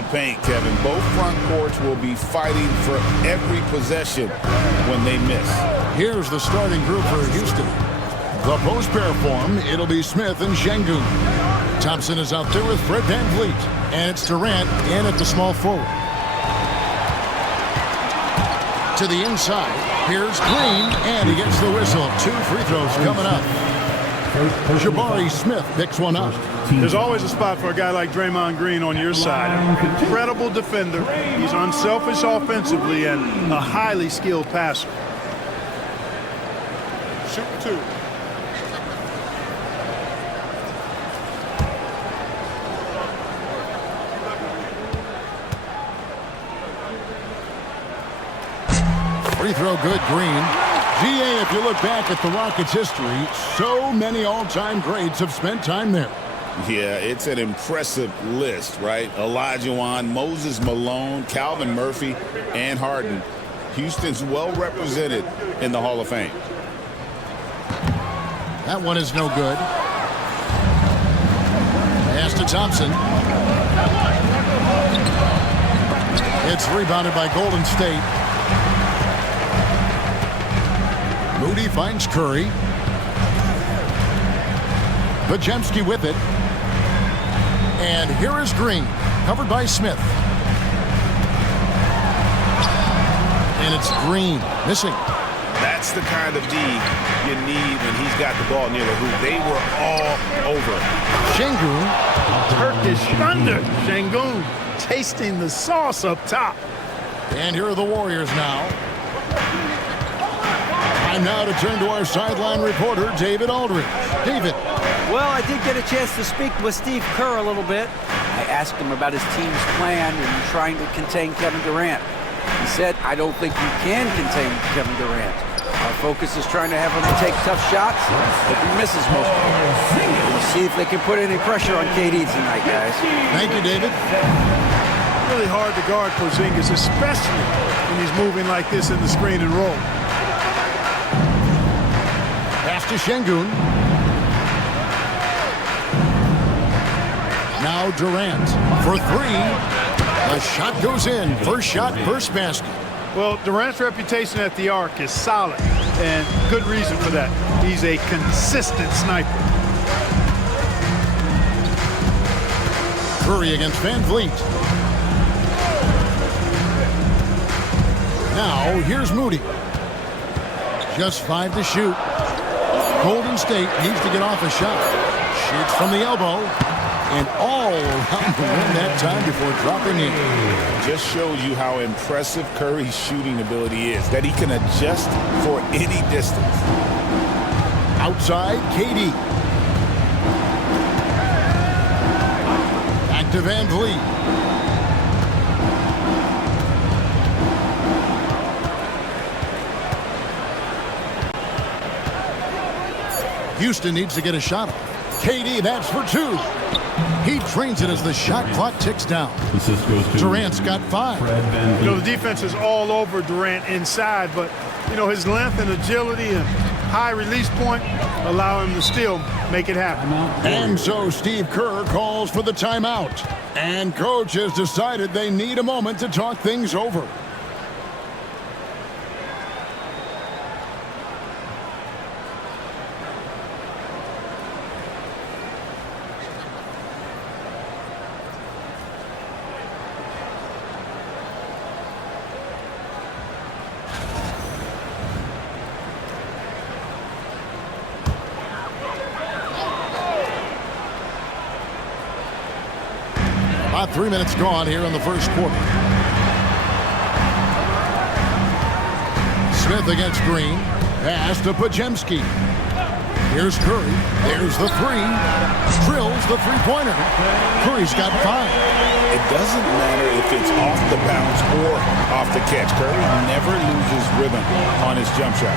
the paint, Kevin. Both front courts will be fighting for every possession when they miss. Here's the starting group for Houston. The post pair form, it'll be Smith and Şengün. Thompson is out there with Fred VanVleet. And it's Durant in at the small forward. To the inside. Here's Green, and he gets the whistle. 2 free throws coming up. Jabari Smith picks one up. There's always a spot for a guy like Draymond Green on your side. Incredible defender. He's unselfish offensively and a highly skilled passer. Shoot 2. Free throw good, Green. GA, if you look back at the Rockets' history, so many all-time greats have spent time there. Yeah, it's an impressive list, right? Olajuwon, Moses Malone, Calvin Murphy, and Harden. Houston's well represented in the Hall of Fame. That one is no good. Pass to Thompson. It's rebounded by Golden State. Moody finds Curry. Podziemski with it. And here is Green, covered by Smith. And it's Green, missing. That's the kind of D you need when he's got the ball near the hoop. They were all over it. Şengün. Turkish thunder. Şengün tasting the sauce up top. And here are the Warriors now. Time now to turn to our sideline reporter, David Aldridge. David. Well, I did get a chance to speak with Steve Kerr a little bit. I asked him about his team's plan in trying to contain Kevin Durant. He said, I don't think you can contain Kevin Durant. Our focus is trying to have him take tough shots, but he misses most of them. We'll see if they can put any pressure on KD tonight, guys. Thank you, David. Really hard to guard Porzingis, especially when he's moving like this in the screen and roll. Pass to Şengün. Now Durant for 3. The shot goes in. First shot, first basket. Well, Durant's reputation at the arc is solid, and good reason for that. He's a consistent sniper. Curry against VanVleet. Now here's Moody. Just 5 to shoot. Golden State needs to get off a shot. Shoots from the elbow. And all around the rim that time before dropping in. Just shows you how impressive Curry's shooting ability is, that he can adjust for any distance. Outside, KD. Back to VanVleet. Houston needs to get a shot off. KD, that's for 2. He trains it as the shot clock ticks down. Durant's got 5. You know, the defense is all over Durant inside, but, you know, his length and agility and high release point allow him to still make it happen. And so Steve Kerr calls for the timeout. And coach has decided they need a moment to talk things over. About 3 minutes gone here in the first quarter. Smith against Green. Pass to Podziemski. Here's Curry. There's the 3. Drills the three-pointer. Curry's got 5. It doesn't matter if it's off the bounce or off the catch. Curry never loses rhythm on his jump shot.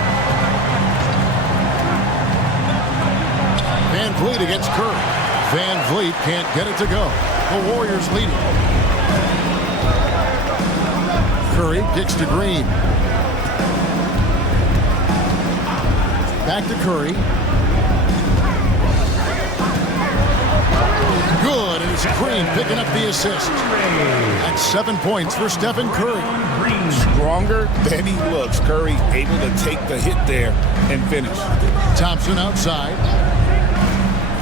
VanVleet against Curry. VanVleet can't get it to go. The Warriors leading. Curry kicks to Green. Back to Curry. Good, and it's Green picking up the assist. That's 7 points for Stephen Curry. Stronger than he looks. Curry able to take the hit there and finish. Thompson outside.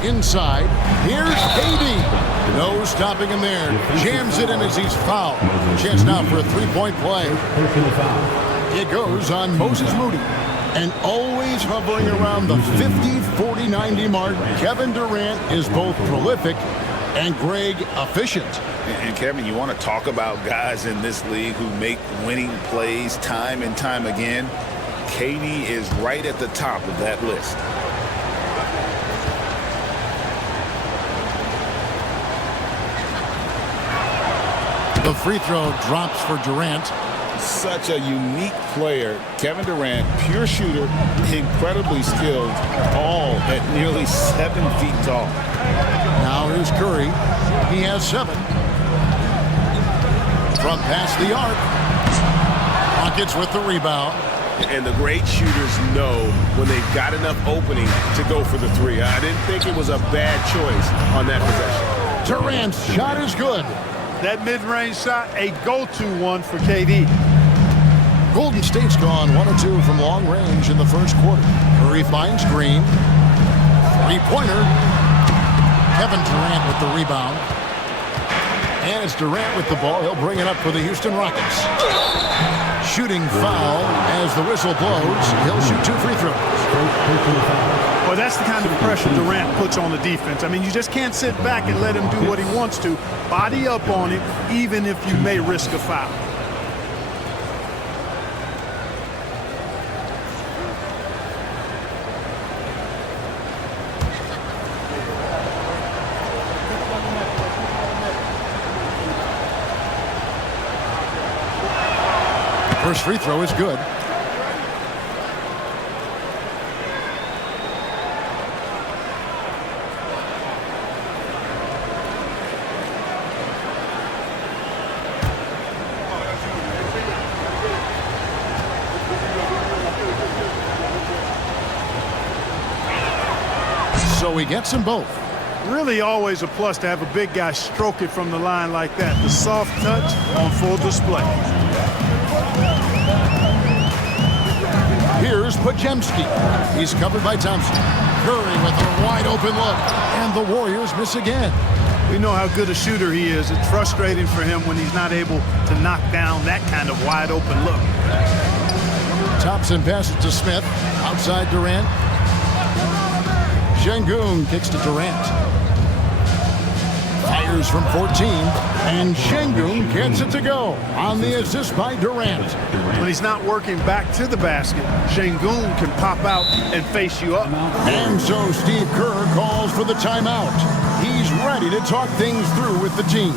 Inside. Here's KD. No stopping him there. Jams it in as he's fouled. Chance now for a three-point play. It goes on Moses Moody. And always hovering around the 50, 40, 90 mark, Kevin Durant is both prolific and, Greg, efficient. And Kevin, you want to talk about guys in this league who make winning plays time and time again. KD is right at the top of that list. The free throw drops for Durant. Such a unique player. Kevin Durant, pure shooter, incredibly skilled, all at nearly 7 feet tall. Now here's Curry. He has 7. From past the arc. Rockets with the rebound. And the great shooters know when they've got enough opening to go for the three. I didn't think it was a bad choice on that possession. Durant's shot is good. That mid-range shot, a go-to one for KD. Golden State's gone 1 of 2 from long range in the first quarter. Curry finds Green. Three-pointer. Kevin Durant with the rebound. And it's Durant with the ball. He'll bring it up for the Houston Rockets. Shooting foul as the whistle blows. He'll shoot 2 free throws. Well, that's the kind of pressure Durant puts on the defense. I mean, you just can't sit back and let him do what he wants to. Body up on it, even if you may risk a foul. First free throw is good. So he gets them both. Really always a plus to have a big guy stroke it from the line like that. The soft touch on full display. Here's Podziemski. He's covered by Thompson. Curry with a wide open look. And the Warriors miss again. We know how good a shooter he is. It's frustrating for him when he's not able to knock down that kind of wide open look. Thompson passes to Smith. Outside Durant. Şengün kicks to Durant. Fires from 14. And Şengün gets it to go on the assist by Durant. When he's not working back to the basket, Şengün can pop out and face you up. And so Steve Kerr calls for the timeout. He's ready to talk things through with the team.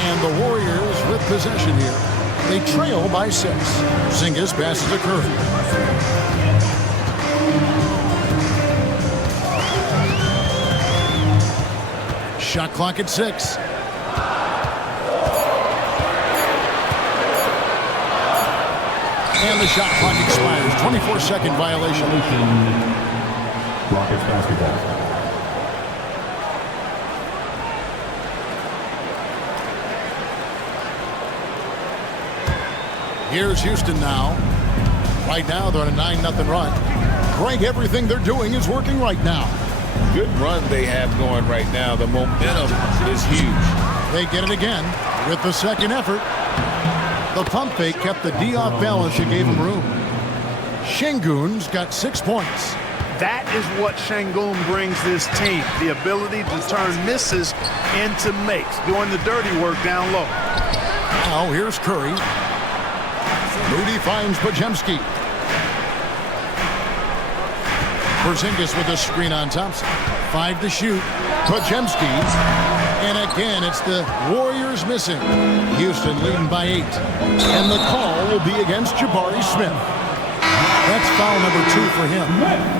And the Warriors with possession here. They trail by 6. Porzingis passes to Curry. Shot clock at 6. And the shot clock expires. 24-second violation. Rockets basketball. Here's Houston now. Right now, they're on a 9-0 run. Greg, everything they're doing is working right now. Good run they have going right now. The momentum is huge. They get it again with the second effort. The pump fake kept the D off balance and gave him room. Şengün's got 6 points. That is what Şengün brings this team, the ability to turn misses into makes, doing the dirty work down low. Now here's Curry. Moody finds Podziemski. Porzingis with a screen on Thompson. 5 to shoot. Podziemski. And again, it's the Warriors missing. Houston leading by 8. And the call will be against Jabari Smith. That's foul number 2 for him.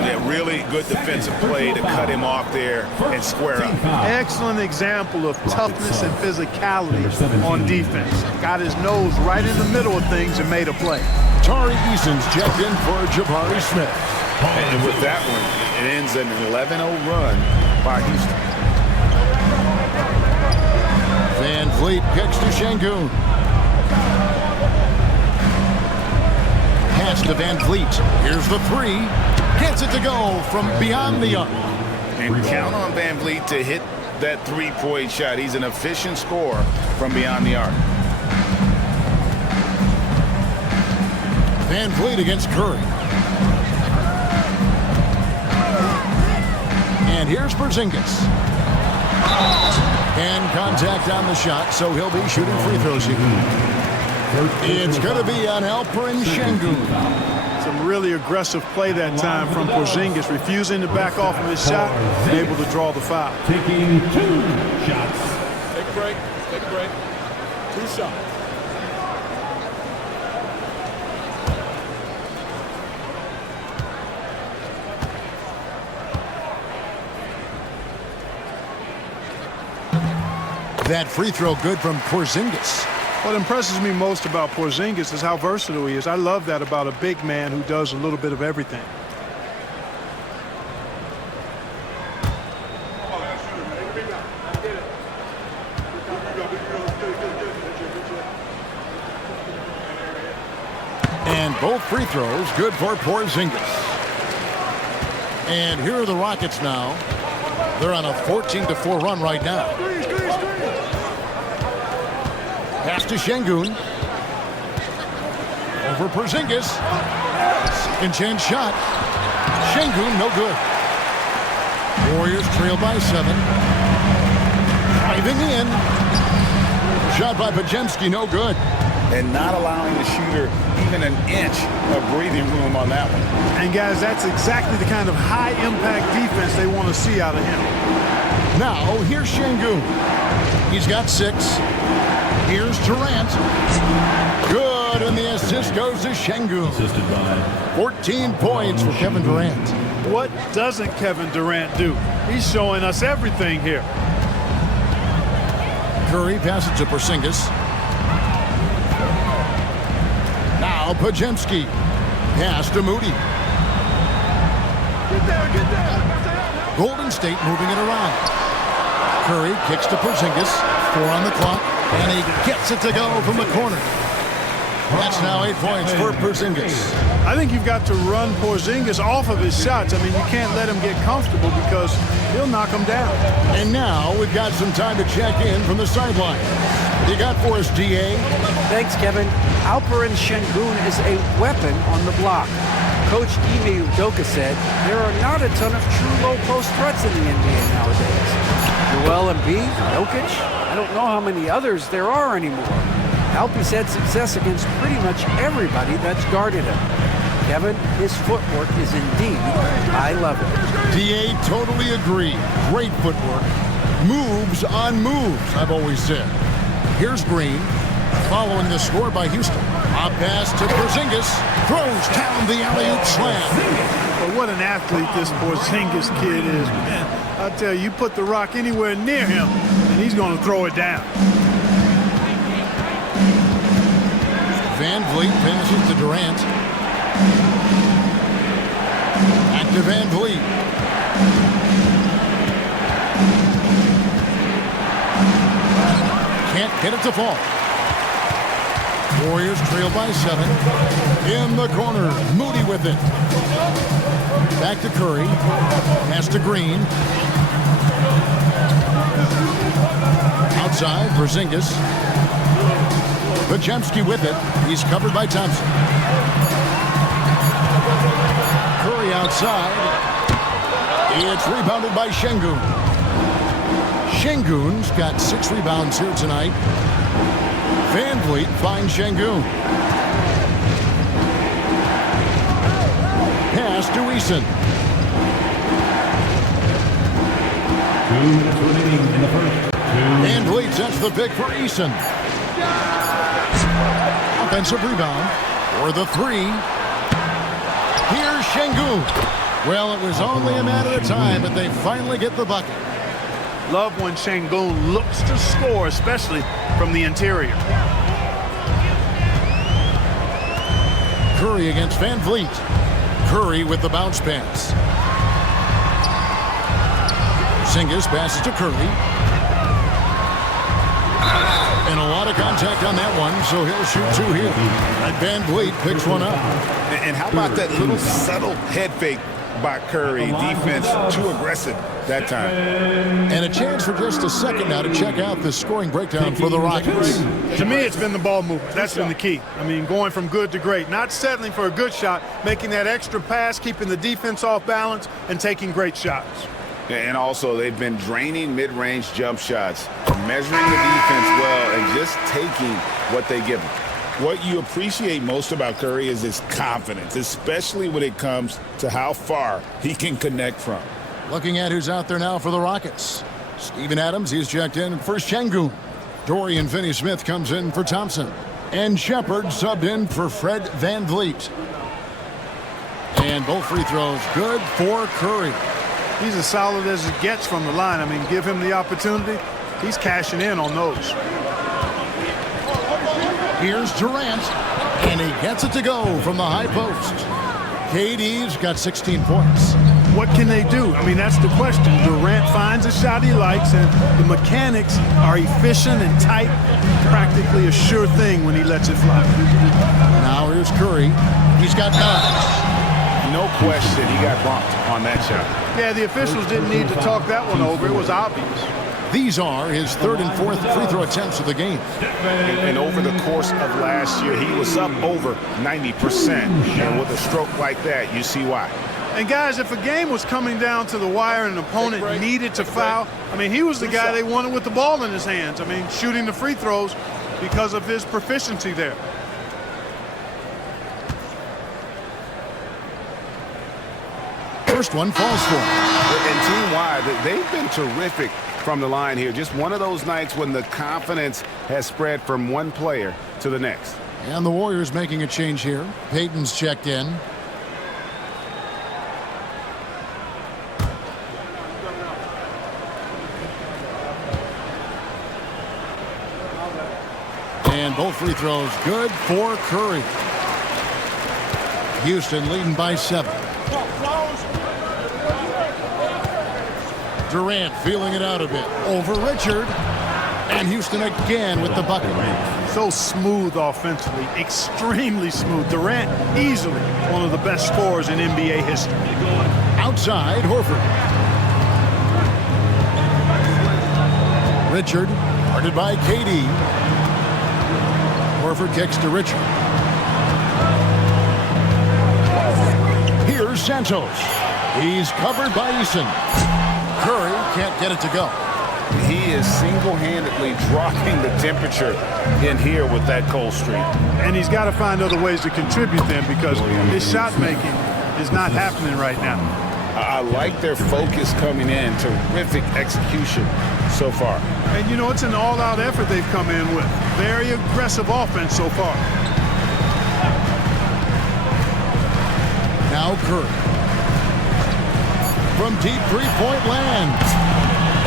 Yeah, really good defensive play to cut him off there and square up. Excellent example of toughness and physicality on defense. Got his nose right in the middle of things and made a play. Tari Eason's checked in for Jabari Smith. And with that one, it ends an 11-0 run by Houston. Van Vliet kicks to Şengün. Pass to Van Vliet. Here's the 3. Gets it to go from beyond the arc. And count on Van Vliet to hit that three-point shot. He's an efficient scorer from beyond the arc. Van Vliet against Curry. And here's Porzingis. And contact on the shot, so he'll be shooting free throws here. It's going to be on Alperen Şengün. Some really aggressive play that time from Porzingis, refusing to back off of his shot and able to draw the foul. Taking 2 shots. Take a break. Take a break. 2 shots. That free throw good from Porzingis. What impresses me most about Porzingis is how versatile he is. I love that about a big man who does a little bit of everything. And both free throws good for Porzingis. And here are the Rockets now. They're on a 14-4 run right now. Pass to Şengün. Over Porzingis. Second chance shot. Şengün, no good. Warriors trail by 7. Driving in. Shot by Podziemski, no good. And not allowing the shooter even an inch of breathing room on that one. And guys, that's exactly the kind of high-impact defense they want to see out of him. Now, here's Şengün. He's got 6. Here's Durant. Good, and the assist goes to Şengün. 14 points for Kevin Durant. What doesn't Kevin Durant do? He's showing us everything here. Curry passes to Porzingis. Now Podziemski. Pass to Moody. Get there. Golden State moving it around. Curry kicks to Porzingis. 4 on the clock. And he gets it to go from the corner. That's now 8 points for Porzingis. I think you've got to run Porzingis off of his shots. I mean, you can't let him get comfortable because he'll knock him down. And now we've got some time to check in from the sideline. You got for us, DA? Thanks, Kevin. Alperen Şengün is a weapon on the block. Coach Ime Udoka said there are not a ton of true low-post threats in the NBA nowadays. Joel Embiid, Jokic, I don't know how many others there are anymore. Alpie's had success against pretty much everybody that's guarded him. Kevin, his footwork is indeed high level. DA, totally agree. Great footwork. Moves on moves, I've always said. Here's Green, following the score by Houston. A pass to Porzingis. Throws down the alley-oop slam. But what an athlete this Porzingis kid is, man. I tell you, you put the rock anywhere near him, and he's going to throw it down. Van Vliet passes to Durant. Back to Van Vliet. Can't get it to fall. Warriors trail by 7. In the corner, Moody with it. Back to Curry. Pass to Green. Outside, Porzingis. Podziemski with it. He's covered by Thompson. Curry outside. It's rebounded by Şengün. Şengün's got 6 rebounds here tonight. Van Vliet finds Şengün. Pass to Eason. 2 minutes remaining in the first. Van Vliet sets the pick for Eason. Offensive rebound for the 3. Here's Şengün. Well, it was only a matter of time, but they finally get the bucket. Love when Şengün looks to score, especially from the interior. Curry against Van Vliet. Curry with the bounce pass. Porzingis passes to Curry. And a lot of contact on that one, so he'll shoot 2 here. And Van Vliet picks one up. And how about that little subtle head fake by Curry? Defense too aggressive that time. And a chance for just a second now to check out the scoring breakdown for the Rockets. To me, it's been the ball movement. That's been the key. I mean, going from good to great. Not settling for a good shot, making that extra pass, keeping the defense off balance, and taking great shots. And also, they've been draining mid-range jump shots, measuring the defense well, and just taking what they give them. What you appreciate most about Curry is his confidence, especially when it comes to how far he can connect from. Looking at who's out there now for the Rockets. Steven Adams, he's checked in for Şengün. Dorian Finney-Smith comes in for Thompson. And Shepard subbed in for Fred Van Vliet. And both free throws good for Curry. He's as solid as it gets from the line. I mean, give him the opportunity. He's cashing in on those. Here's Durant, and he gets it to go from the high post. KD's got 16 points. What can they do? I mean, that's the question. Durant finds a shot he likes, and the mechanics are efficient and tight. Practically a sure thing when he lets it fly. Now here's Curry. He's got 9. No question he got bumped on that shot. Yeah, the officials didn't need to talk that one over. It was obvious. These are his 3rd and 4th free throw attempts of the game. And over the course of last year, he was up over 90%. And with a stroke like that, you see why. And guys, if a game was coming down to the wire and an opponent needed to foul, I mean, he was the guy they wanted with the ball in his hands. I mean, shooting the free throws because of his proficiency there. First one falls for him. And team-wide, they've been terrific from the line here. Just one of those nights when the confidence has spread from one player to the next. And the Warriors making a change here. Payton's checked in. And both free throws good for Curry. Houston leading by 7. Durant feeling it out a bit. Over Richard. And Houston again with the bucket. So smooth offensively. Extremely smooth. Durant easily one of the best scorers in NBA history. Outside, Horford. Richard, guarded by KD. Horford kicks to Richard. Here's Santos. He's covered by Eason. Curry can't get it to go. He is single-handedly dropping the temperature in here with that cold streak. And he's got to find other ways to contribute then, because his shot making is not happening right now. I like their focus coming in. Terrific execution so far. And, you know, it's an all-out effort they've come in with. Very aggressive offense so far. Now Curry. From deep three-point land.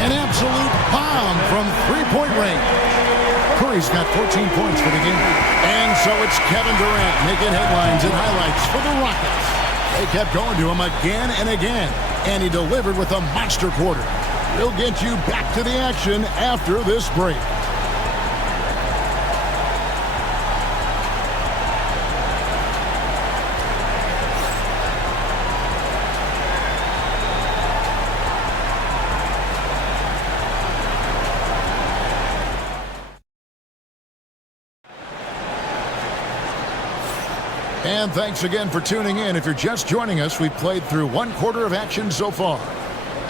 An absolute bomb from three-point range. Curry's got 14 points for the game. And so it's Kevin Durant making headlines and highlights for the Rockets. They kept going to him again and again, and he delivered with a monster quarter. We'll get you back to the action after this break. And thanks again for tuning in. If you're just joining us, we've played through one quarter of action so far.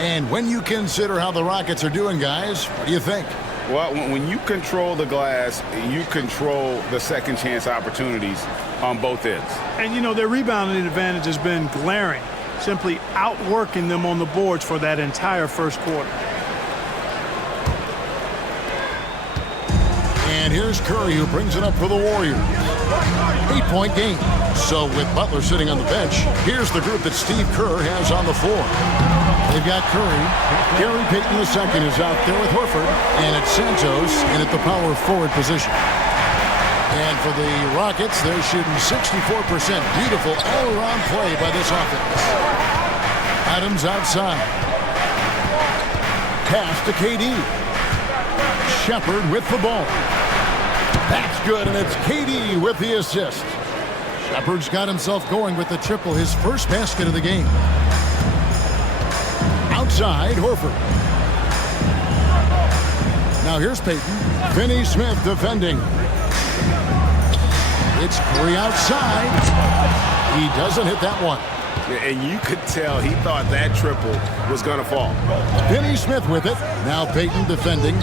And when you consider how the Rockets are doing, guys, what do you think? Well, when you control the glass, you control the second chance opportunities on both ends. And, you know, their rebounding advantage has been glaring, simply outworking them on the boards for that entire first quarter. And here's Curry, who brings it up for the Warriors. 8-point game. So with Butler sitting on the bench, here's the group that Steve Kerr has on the floor. They've got Curry. Gary Payton II is out there with Horford. And it's Santos in at the power forward position. And for the Rockets, they're shooting 64%. Beautiful all-around play by this offense. Adams outside. Pass to KD. Shepard with the ball. That's good, and it's KD with the assist. Shepard's got himself going with the triple, his first basket of the game. Outside, Horford. Now here's Payton. Finney Smith defending. It's Curry outside. He doesn't hit that one. And you could tell he thought that triple was going to fall. Finney Smith with it. Now Payton defending.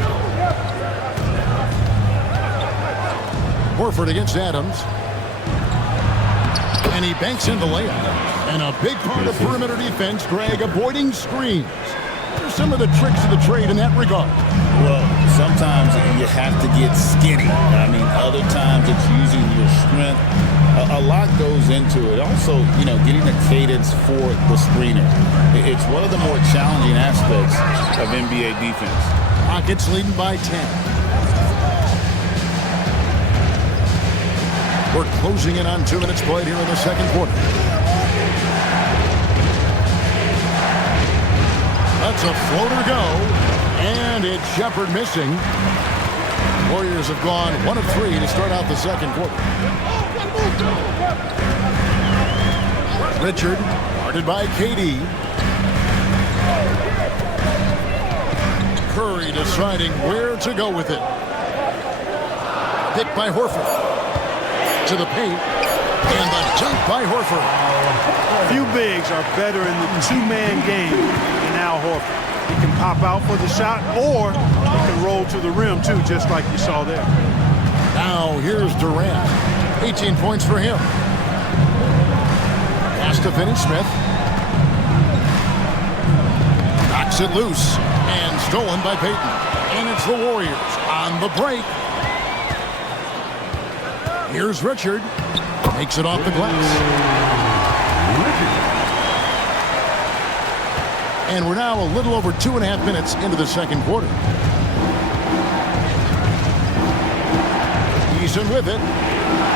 Horford against Adams. And he banks in the layup. And a big part of perimeter defense, Greg, avoiding screens. What are some of the tricks of the trade in that regard? Well, sometimes you have to get skinny. I mean, other times it's using your strength. A lot goes into it. Also, you know, getting a cadence for the screener. It's one of the more challenging aspects of NBA defense. Rockets leading by 10. We're closing in on 2 minutes played here in the second quarter. That's a floater go. And it's Shepard missing. Warriors have gone 1 of 3 to start out the second quarter. Richard, guarded by KD. Curry deciding where to go with it. Picked by Horford. To the paint. And the dunk by Horford. Few bigs are better in the two-man game than Al Horford. He can pop out for the shot, or he can roll to the rim, too, just like you saw there. Now here's Durant. 18 points for him. Pass to Finney Smith. Knocks it loose. And stolen by Payton. And it's the Warriors on the break. Here's Richard. Makes it off the glass. And we're now a little over 2.5 minutes into the second quarter. Eason with it.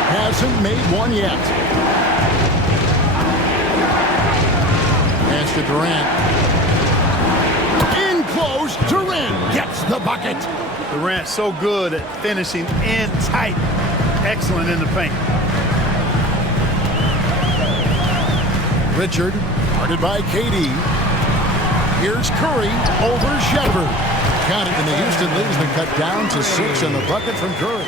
Hasn't made one yet. Pass to Durant. In close. Durant gets the bucket. Durant so good at finishing in tight. Excellent in the paint. Richard, guarded by KD. Here's Curry over Shepard. Got it, and the Houston lead has been cut down to 6 on the bucket from Curry.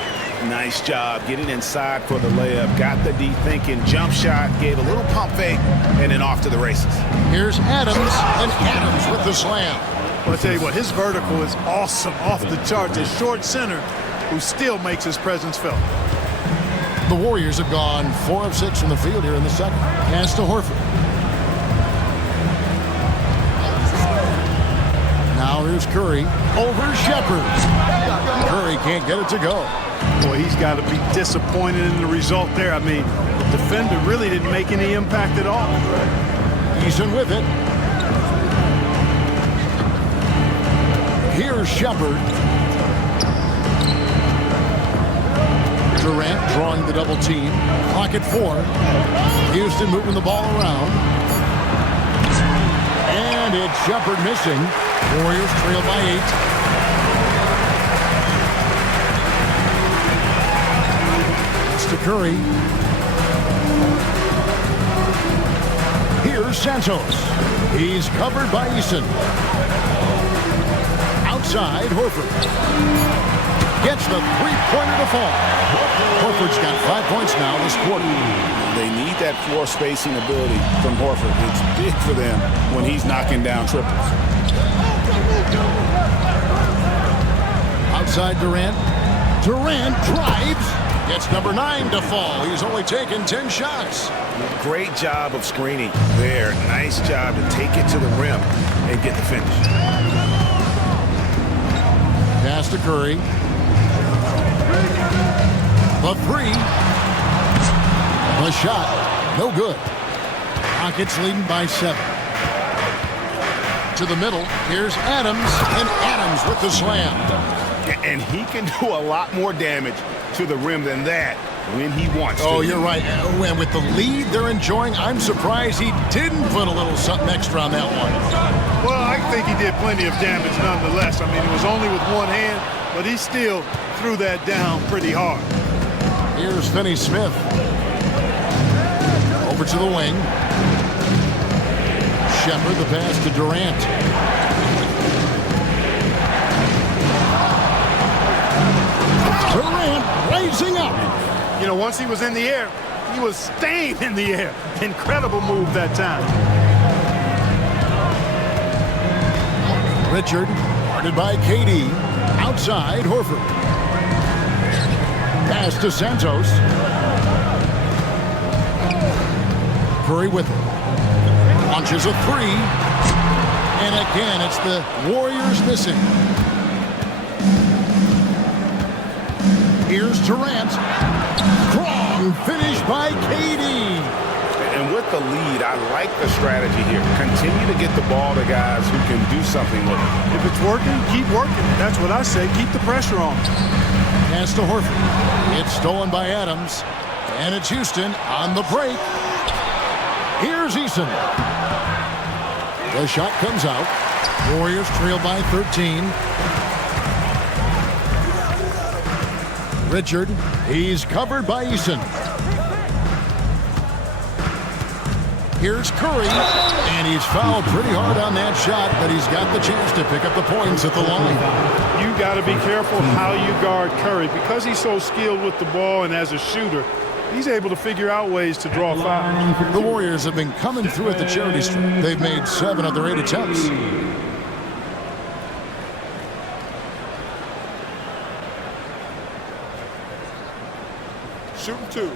Nice job getting inside for the layup. Got the D thinking, jump shot, gave a little pump fake, and then off to the races. Here's Adams, and Adams with the slam. Well, I'll tell you what, his vertical is awesome, off the charts. A short center who still makes his presence felt. The Warriors have gone 4 of 6 from the field here in the second. Pass to Horford. Now here's Curry over Shepard. Curry can't get it to go. Boy, he's got to be disappointed in the result there. I mean, the defender really didn't make any impact at all. Eason with it. Here's Shepard. Durant drawing the double team. Clock at 4. Houston moving the ball around. And it's Shepard missing. Warriors trail by 8. It's to Curry. Here's Santos. He's covered by Eason. Outside, Horford. Gets the three-pointer to fall. Horford's got 5 points now this quarter. They need that floor spacing ability from Horford. It's big for them when he's knocking down triples. Outside Durant. Durant drives. Gets number 9 to fall. He's only taken 10 shots. Great job of screening there. Nice job to take it to the rim and get the finish. Pass to Curry. The three. The shot. No good. Rockets leading by 7. To the middle. Here's Adams. And Adams with the slam. And he can do a lot more damage to the rim than that when he wants to. Oh, you're right. And with the lead they're enjoying, I'm surprised he didn't put a little something extra on that one. Well, I think he did plenty of damage nonetheless. I mean, it was only with one hand, but he still threw that down pretty hard. Here's Finney-Smith. Over to the wing. Shepard, the pass to Durant. Durant rising up. You know, once he was in the air, he was staying in the air. Incredible move that time. Richard, guarded by KD. Outside, Horford. Pass to Santos. Curry with it. Launches a three. And again, it's the Warriors missing. Here's Durant. Strong finish by KD. And with the lead, I like the strategy here. Continue to get the ball to guys who can do something with it. If it's working, keep working. That's what I say. Keep the pressure on. Pass to Horford. It's stolen by Adams. And it's Houston on the break. Here's Eason. The shot comes out. Warriors trail by 13. Richard, he's covered by Eason. Here's Curry, and he's fouled pretty hard on that shot, but he's got the chance to pick up the points at the line. You got to be careful how you guard Curry. Because he's so skilled with the ball and as a shooter, he's able to figure out ways to draw fouls. The Warriors have been coming through at the charity stripe. They've made 7 of their 8 attempts. Shooting 2.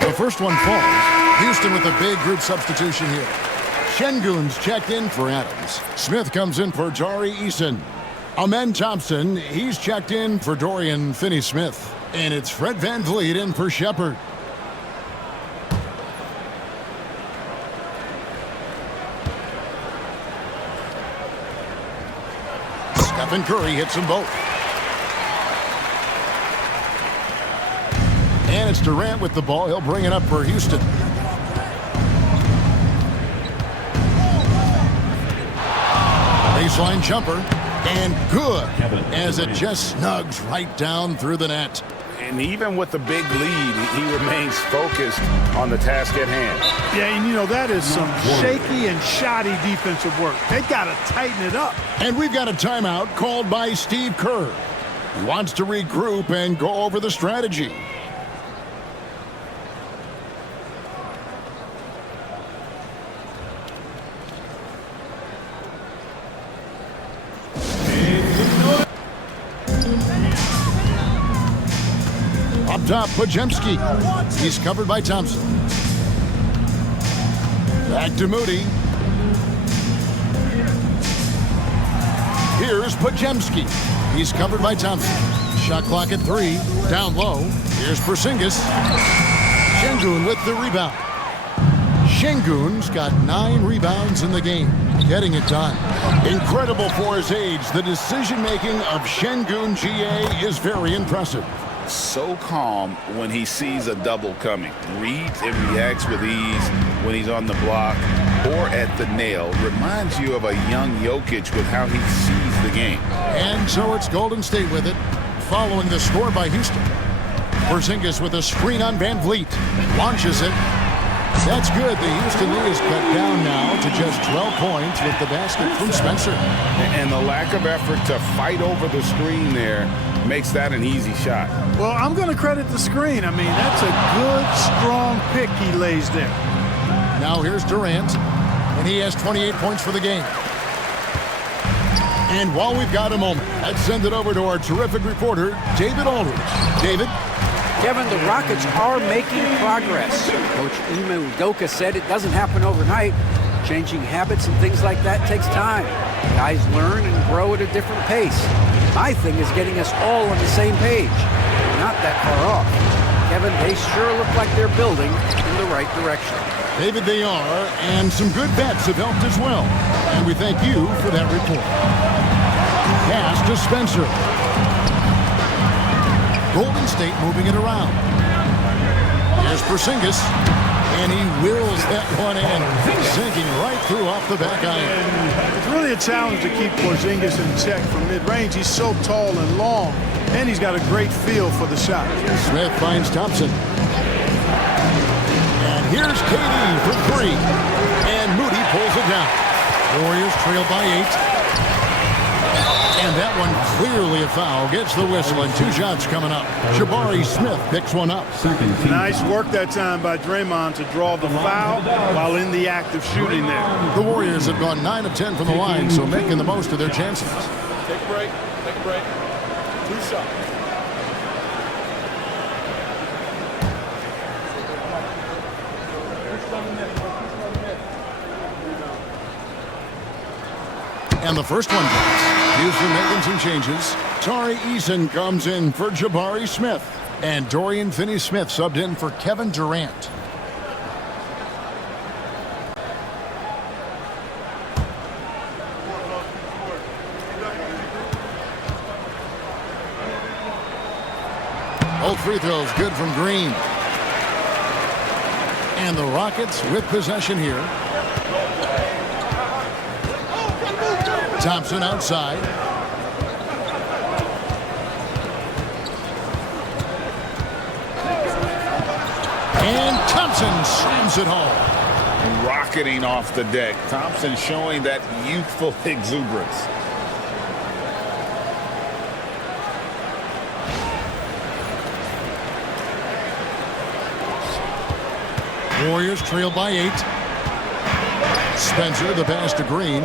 The first one falls. Houston with a big group substitution here. Şengün's checked in for Adams. Smith comes in for Tari Eason. Amen Thompson, he's checked in for Dorian Finney-Smith. And it's Fred VanVleet in for Shepard. Stephen Curry hits them both. And it's Durant with the ball. He'll bring it up for Houston. Baseline jumper. And good. As it just snugs right down through the net. And even with the big lead, he remains focused on the task at hand. Yeah, and you know, that is some shaky and shoddy defensive work. They got to tighten it up. And we've got a timeout called by Steve Kerr. He wants to regroup and go over the strategy. Up top, Podziemski. He's covered by Thompson. Back to Moody. Here's Podziemski. He's covered by Thompson. Shot clock at 3. Down low. Here's Porzingis. Şengün with the rebound. Şengün's got 9 rebounds in the game. Getting it done. Incredible for his age. The decision-making of Şengün GA is very impressive. So calm when he sees a double coming. Reads and reacts with ease when he's on the block or at the nail. Reminds you of a young Jokic with how he sees the game. And so it's Golden State with it, following the score by Houston. Porzingis with a screen on Van Vliet. Launches it. That's good. The Houston lead is cut down now to just 12 points with the basket from Spencer. And the lack of effort to fight over the screen there makes that an easy shot. Well, I'm going to credit the screen. I mean, that's a good, strong pick he lays there. Now here's Durant, and he has 28 points for the game. And while we've got a moment, let's send it over to our terrific reporter, David Aldridge. David? Kevin, the Rockets are making progress. Coach Ime Udoka said it doesn't happen overnight. Changing habits and things like that takes time. Guys learn and grow at a different pace. My thing is getting us all on the same page. We're not that far off. Kevin, they sure look like they're building in the right direction. David, they are, and some good bets have helped as well. And we thank you for that report. Pass to Spencer. Golden State moving it around. Here's Porzingis, and he wills that one in, sinking right through off the back iron. It's really a challenge to keep Porzingis in check from mid-range. He's so tall and long, and he's got a great feel for the shot. Smith finds Thompson. And here's KD for three. And Moody pulls it down. Warriors trail by 8. And that one clearly a foul. Gets the whistle, and 2 shots coming up. Jabari Smith picks one up. Nice work that time by Draymond to draw the foul while in the act of shooting there. The Warriors have gone 9 of 10 from the line, so making the most of their chances. Take a break. Take a break. 2 shots. And the first one goes. Houston making some changes. Tari Eason comes in for Jabari Smith. And Dorian Finney-Smith subbed in for Kevin Durant. Both free throws good from Green. And the Rockets with possession here. Thompson outside. And Thompson slams it home. Rocketing off the deck. Thompson showing that youthful exuberance. Warriors trail by 8. Spencer, the pass to Green.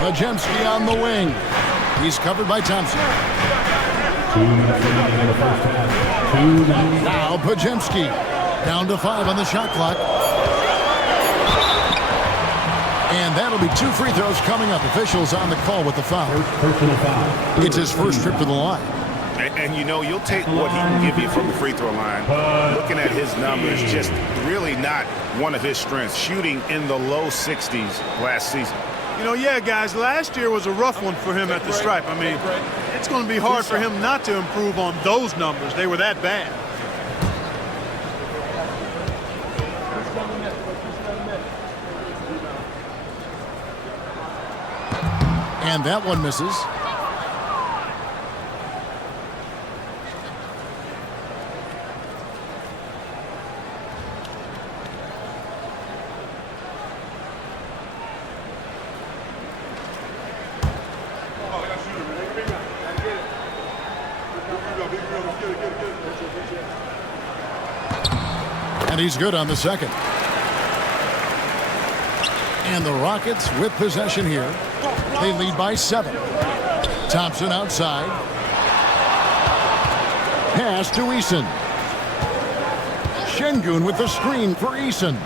Majemski on the wing. He's covered by Thompson. 2 minutes remaining in the first half. 2 minutes. Now Majemski down to 5 on the shot clock. And that'll be 2 free throws coming up. Officials on the call with the foul. Personal foul. It's his first trip to the line. And you know, you'll take what he can give you from the free throw line. Looking at his numbers, just really not one of his strengths. Shooting in the low 60s last season. You know, yeah, guys, last year was a rough one for him at the stripe. I mean, it's going to be hard for him not to improve on those numbers. They were that bad. And that one misses. And he's good on the second. And the Rockets with possession here. They lead by 7. Thompson outside. Pass to Eason. Şengün with the screen for Eason.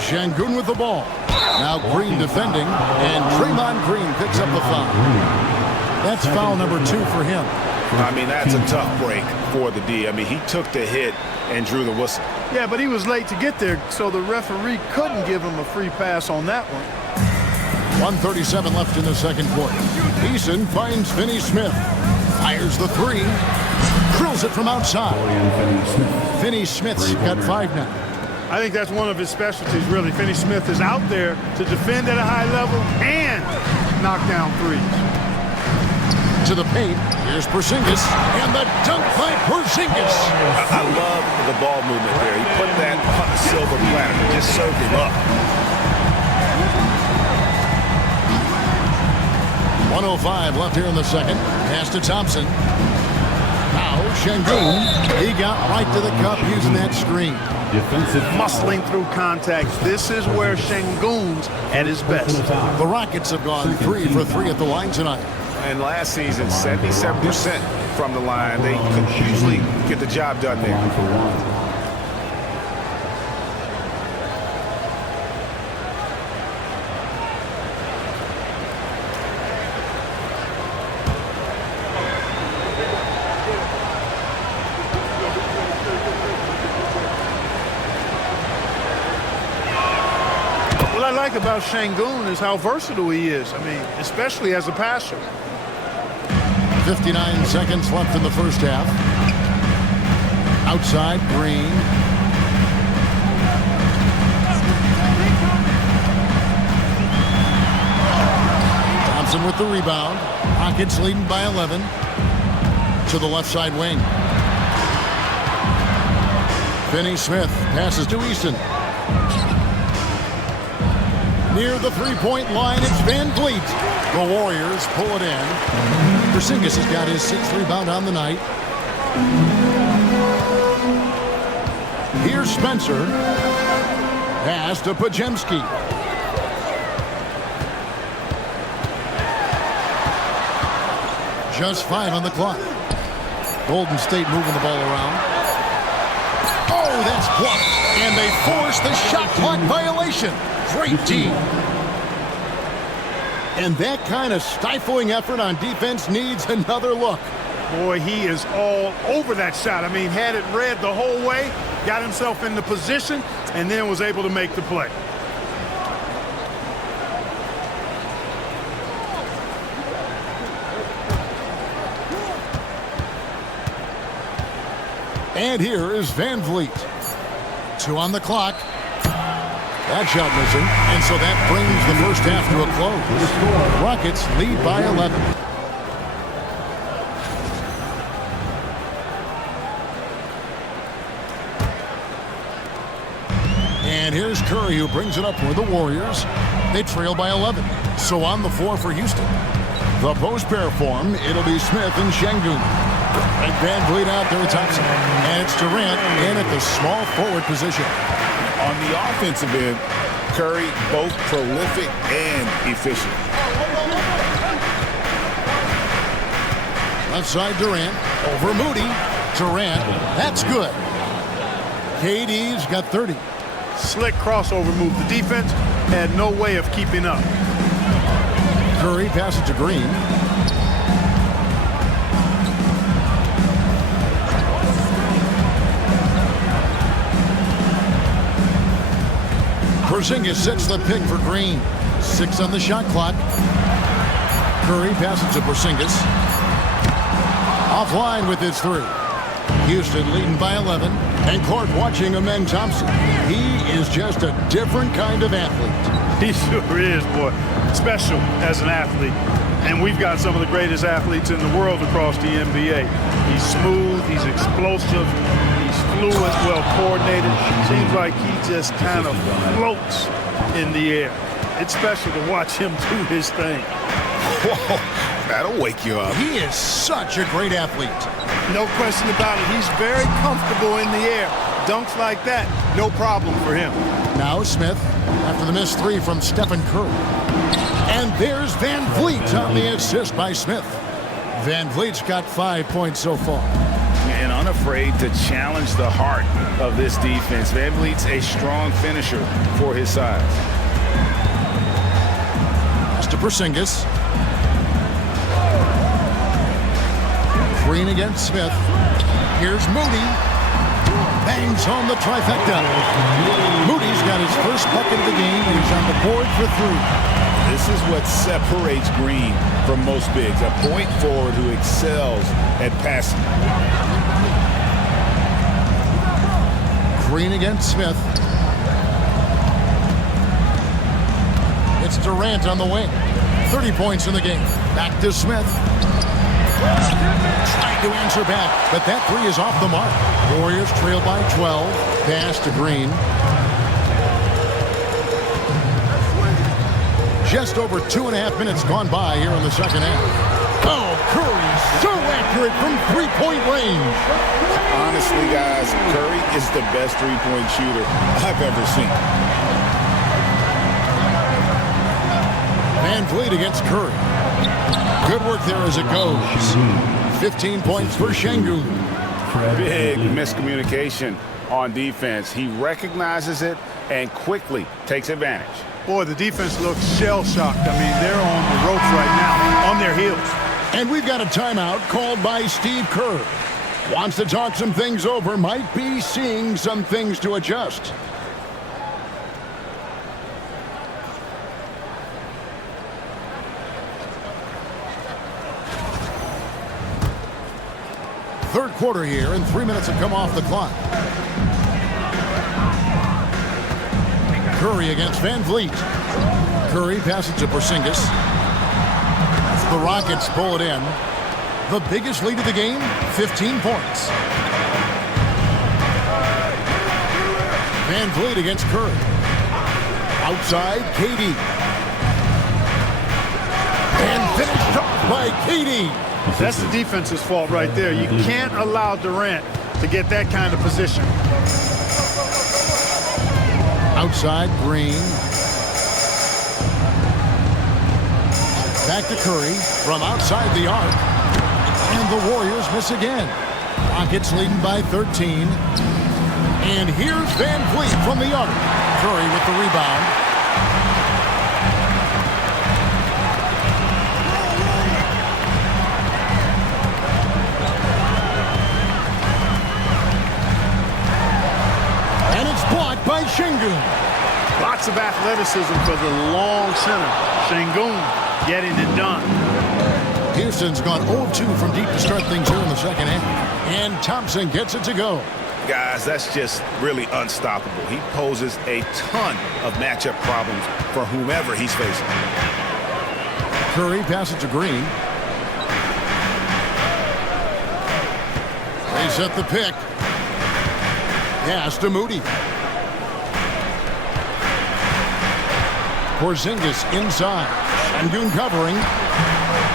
Şengün with the ball. Now Green defending, and Draymond Green picks up the foul. That's foul number 2 for him. I mean, that's a tough break for the D. I mean, he took the hit and drew the whistle. Yeah, but he was late to get there, so the referee couldn't give him a free pass on that one. 1:37 left in the second quarter. Eason finds Finney-Smith. Fires the 3. Drills it from outside. Finney-Smith's got 5 now. I think that's one of his specialties, really. Finney-Smith is out there to defend at a high level and knock down threes. To the paint. Here's Porzingis. And the dunk by Porzingis. I love the ball movement there. He put that on the silver platter and just served him up. 1:05 left here in the second. Pass to Thompson. Now Şengün. He got right to the cup using that screen. Defensive Muscling through contact. This is where Şengün's at his best. The Rockets have gone 3 for 3 at the line tonight. And last season, 77% from the line. They could usually get the job done there. 1 for 1. What I like about Şengün is how versatile he is. I mean, especially as a passer. 59 seconds left in the first half. Outside, Green. Thompson with the rebound. Rockets leading by 11. To the left side wing. Finney-Smith passes to Easton. Near the three-point line, it's Van Vliet. The Warriors pull it in. Porzingis has got his 6th rebound on the night. Here's Spencer. Pass to Podziemski. Just 5 on the clock. Golden State moving the ball around. Oh, that's blocked. And they force the shot clock violation. Great team. And that kind of stifling effort on defense needs another look. Boy, he is all over that shot. I mean, had it read the whole way, got himself in the position, and then was able to make the play. And here is Van Vliet. 2 on the clock. That shot missing, and so that brings the first half to a close. Rockets lead by 11. And here's Curry, who brings it up for the Warriors. They trail by 11. So on the floor for Houston. The post pair form, it'll be Smith and Şengün. And Van Vliet out there with Thompson. And it's Durant in at the small forward position. On the offensive end, Curry both prolific and efficient. Left side Durant over Moody. Durant, that's good. KD's got 30. Slick crossover move. The defense had no way of keeping up. Curry passes to Green. Porzingis sets the pick for Green. 6 on the shot clock. Curry passes to Porzingis. Offline with his 3. Houston leading by 11. And court watching Amen Thompson. He is just a different kind of athlete. He sure is, boy. Special as an athlete. And we've got some of the greatest athletes in the world across the NBA. He's smooth, he's explosive, he's fluid, well coordinated. Seems like he just kind of floats in the air. It's special to watch him do his thing. Whoa, that'll wake you up. He is such a great athlete. No question about it. He's very comfortable in the air. Dunks like that, no problem for him. Now Smith after the missed 3 from Stephen Curry. And there's Van Vliet on the assist by Smith. Van Vliet's got 5 points so far. And unafraid to challenge the heart of this defense. Van Vliet's a strong finisher for his size. Pass to Porzingis. Green against Smith. Here's Moody. Bangs home the trifecta. Moody's got his first bucket of the game, and he's on the board for 3. This is what separates Green from most bigs. A point forward who excels at passing. Green against Smith. It's Durant on the wing. 30 points in the game. Back to Smith. Trying to answer back, but that three is off the mark. Warriors trail by 12. Pass to Green. Just over 2.5 minutes gone by here in the second half. Oh, Curry, so accurate from three-point range. Honestly, guys, Curry is the best three-point shooter I've ever seen. Van Vliet against Curry. Good work there as it goes. 15 points for Şengün. Big miscommunication on defense. He recognizes it and quickly takes advantage. Boy, the defense looks shell-shocked. I mean, they're on the ropes right now, on their heels. And we've got a timeout called by Steve Kerr. Wants to talk some things over, might be seeing some things to adjust. Third quarter here, and 3 minutes have come off the clock. Curry against Van Vliet. Curry passes to Porzingis. The Rockets pull it in. The biggest lead of the game, 15 points. Van Vliet against Curry. Outside, KD. And finished off by KD. That's the defense's fault right there. You can't allow Durant to get that kind of position. Outside, Green. Back to Curry from outside the arc. And the Warriors miss again. Rockets leading by 13. And here's Van Vliet from the arc. Curry with the rebound. And it's blocked by Şengün. Lots of athleticism for the long center. Şengün getting it done. Houston's gone 0-2 from deep to start things here in the second half. And Thompson gets it to go. Guys, that's just really unstoppable. He poses a ton of matchup problems for whomever he's facing. Curry passes to Green. They set the pick. Pass to Moody. Porzingis inside. Şengün covering.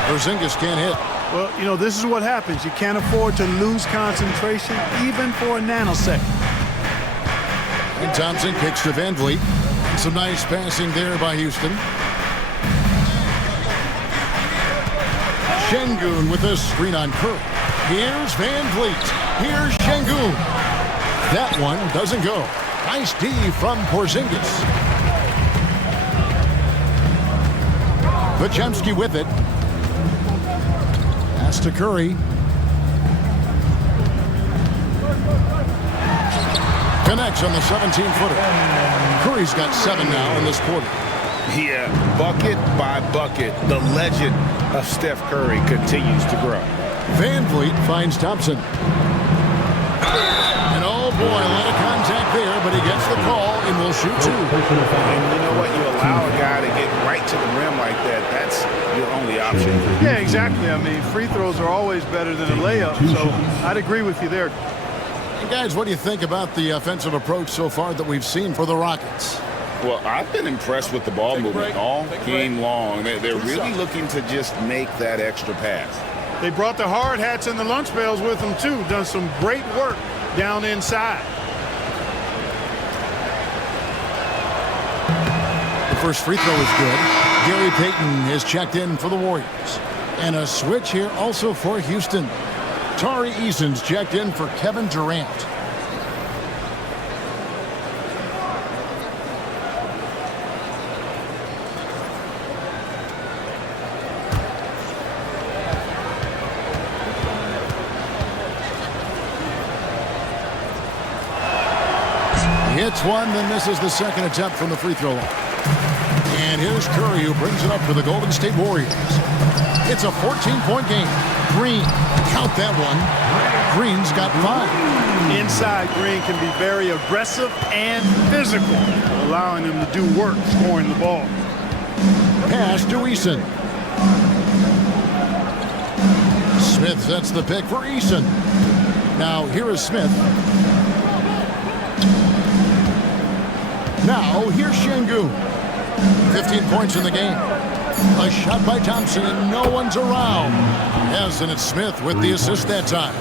Porzingis can't hit. Well, you know, this is what happens. You can't afford to lose concentration even for a nanosecond. And Thompson kicks to Van Vliet. Some nice passing there by Houston. Şengün with a screen on Curry. Here's Van Vliet. Here's Şengün. That one doesn't go. Nice D from Porzingis. Podziemski with it. Pass to Curry. Connects on the 17-footer. Curry's got 7 now in this quarter. Yeah, bucket by bucket, the legend of Steph Curry continues to grow. Van Vliet finds Thompson. And oh boy, a lot of contact there, but he gets the call and will shoot 2. And you know what? You allow a guy to get right to the rim like that, that's your only option. Yeah, exactly. I mean, free throws are always better than a layup, so I'd agree with you there. And guys, what do you think about the offensive approach so far that we've seen for the Rockets? Well, I've been impressed with the ball movement all game long. They're really looking to just make that extra pass. They brought the hard hats and the lunch pails with them, too. Done some great work down inside. The first free throw is good. Gary Payton is checked in for the Warriors. And a switch here also for Houston. Tari Eason's checked in for Kevin Durant. Hits one, then misses the second attempt from the free throw line. And here's Curry, who brings it up for the Golden State Warriors. It's a 14-point game. Green, count that one. Green's got 5. Inside, Green can be very aggressive and physical, allowing him to do work scoring the ball. Pass to Eason. Smith sets the pick for Eason. Now here is Smith. Now here's Şengün. 15 points in the game. A shot by Thompson and no one's around. Yes, and it's Smith with the assist that time.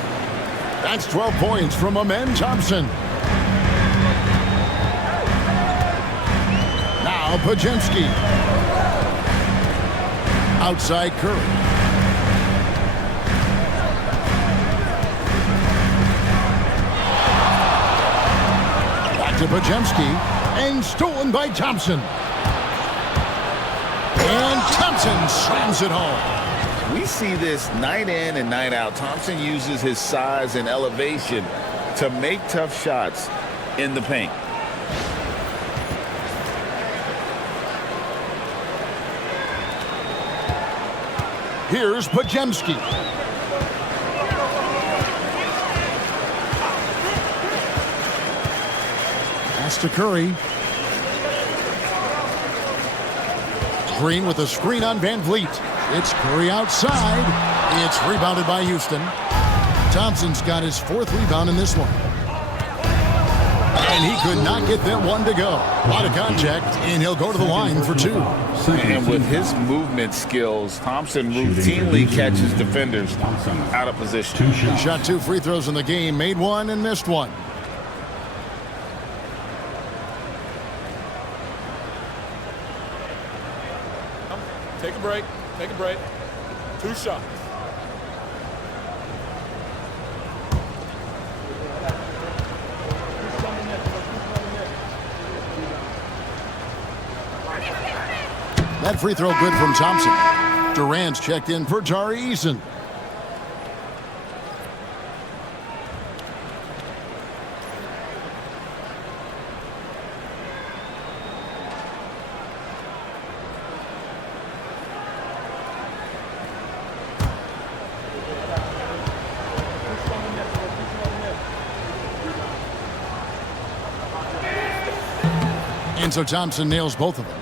That's 12 points from Amen Thompson. Now Podziemski. Outside Curry. Back to Podziemski. And stolen by Thompson. And Thompson slams it home. We see this night in and night out. Thompson uses his size and elevation to make tough shots in the paint. Here's Podziemski. Pass to Curry. Green with a screen on Van Vliet. It's Curry outside. It's rebounded by Houston. Thompson's got his 4th rebound in this one. And he could not get that one to go. A lot of contact, and he'll go to the line for 2. And with his movement skills, Thompson routinely catches defenders out of position. He shot 2 free throws in the game, made 1 and missed 1. Take a break. Take a break. 2 shots. That free throw good from Thompson. Durant's checked in for Tari Eason. And so Thompson nails both of them.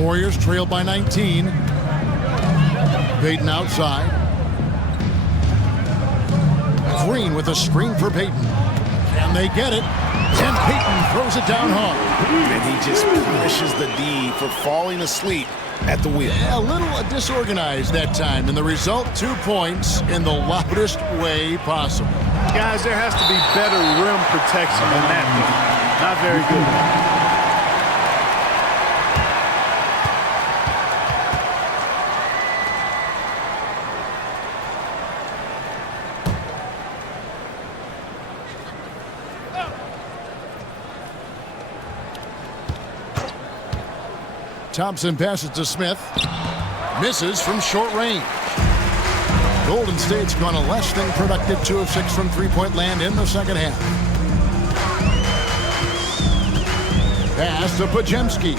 Warriors trail by 19. Payton outside. Green with a screen for Payton. And they get it. And Payton throws it down hard. And he just punishes the D for falling asleep at the wheel. A little disorganized that time. And the result, 2 points in the loudest way possible. Guys, there has to be better rim protection than that. Not very good. Thompson passes to Smith. Misses from short range. Golden State's gone a less than productive 2 of 6 from three-point land in the second half. Pass to Podziemski.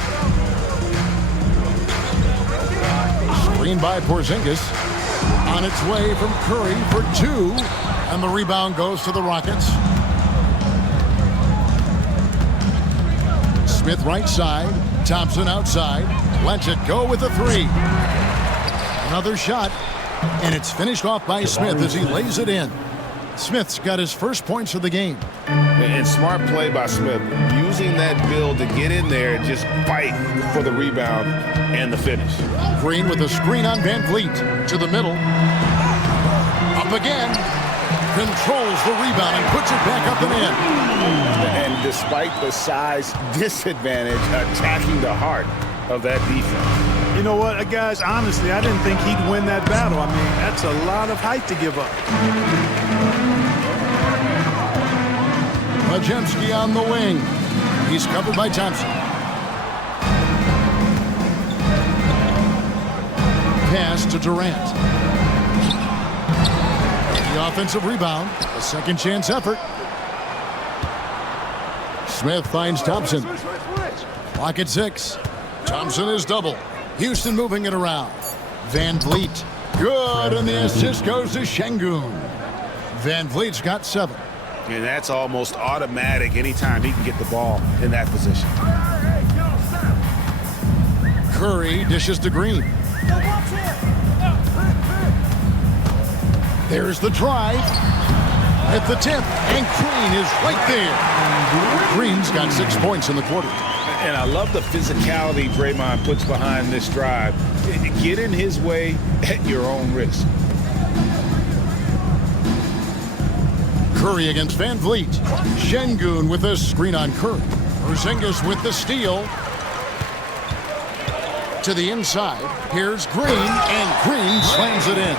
Screen by Porzingis. On its way from Curry for 2. And the rebound goes to the Rockets. Smith right side. Thompson outside. Lets it go with a 3. Another shot. And it's finished off by Smith as he lays it in. Smith's got his first points of the game. And smart play by Smith, using that build to get in there and just fight for the rebound and the finish. Green with a screen on Van Vliet to the middle. Up again. Controls the rebound and puts it back up and in. And despite the size disadvantage, attacking the heart of that defense. You know what, guys, honestly, I didn't think he'd win that battle. I mean, that's a lot of height to give up. Podziemski on the wing. He's covered by Thompson. Pass to Durant. The offensive rebound. A second chance effort. Smith finds Thompson. Clock at 6. Thompson is double. Houston moving it around. Van Vliet. Good, and the assist goes to Şengün. Van Vliet's got 7. And that's almost automatic anytime he can get the ball in that position. Curry dishes to Green. There's the drive at the tip, and Green is right there. Green's got 6 points in the quarter. And I love the physicality Draymond puts behind this drive. Get in his way at your own risk. Curry against Van Vliet. Şengün with a screen on Curry. Porzingis with the steal. To the inside. Here's Green, and Green slams it in.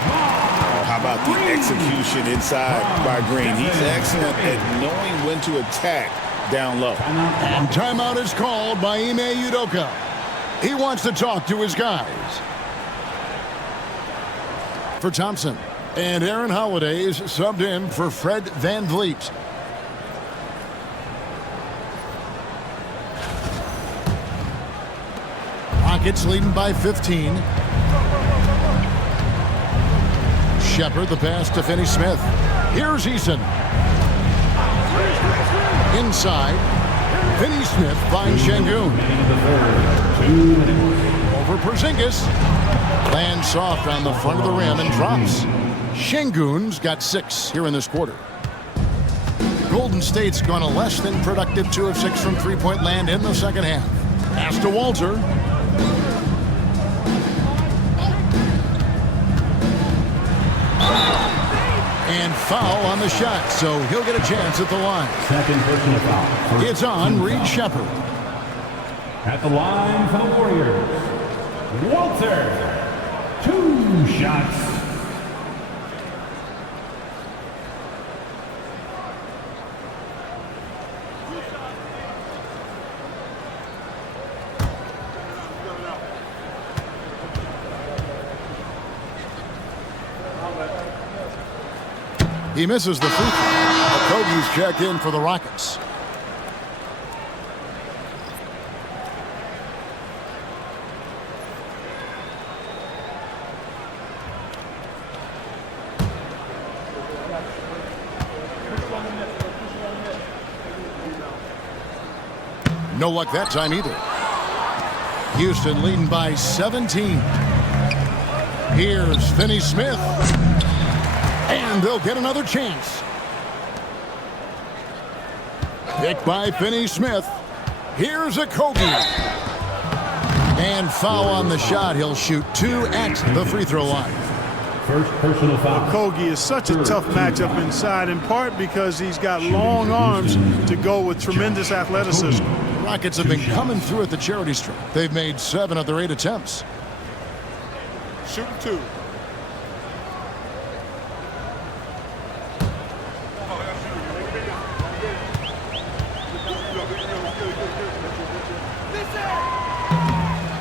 How about the execution inside by Green? He's excellent at knowing when to attack down low. And timeout is called by Ime Udoka. He wants to talk to his guys. For Thompson. And Aaron Holiday's subbed in for Fred Van Vliet. Rockets leading by 15. Shepard the pass to Finney-Smith. Here's Eason. Inside. Finney-Smith finds Şengün. Over Porzingis. Lands soft on the front of the rim and drops. Şengün's got 6 here in this quarter. Golden State's gone a less than productive 2 of 6 from three-point land in the second half. Pass to Walter. And foul on the shot, so he'll get a chance at the line. Second personal foul. It's on Reed Shepard. At the line for the Warriors, Walter. 2 shots. He misses the free throw. Okogie's checked in for the Rockets. No luck that time either. Houston leading by 17. Here's Finney-Smith. And they'll get another chance. Picked by Finney-Smith. Here's Okogie. And foul on the shot. He'll shoot 2 at the free throw line. First personal foul. Okogie is such a tough matchup inside, in part because he's got long arms to go with tremendous athleticism. The Rockets have been coming through at the charity stripe. They've made 7 of their 8 attempts. Shooting 2.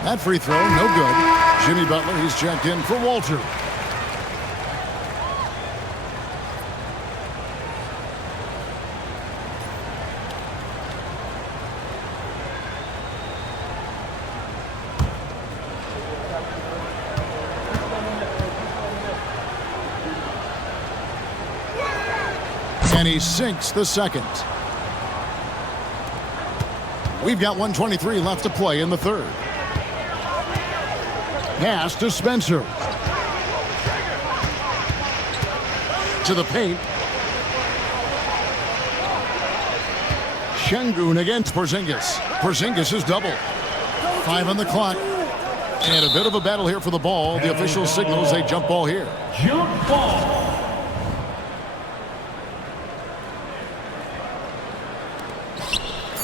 That free throw, no good. Jimmy Butler, he's checked in for Walter. And he sinks the second. We've got 1:23 left to play in the third. Pass to Spencer. To the paint. Şengün against Porzingis. Porzingis is double. 5 on the clock. And a bit of a battle here for the ball. The official signals a jump ball here. Jump ball.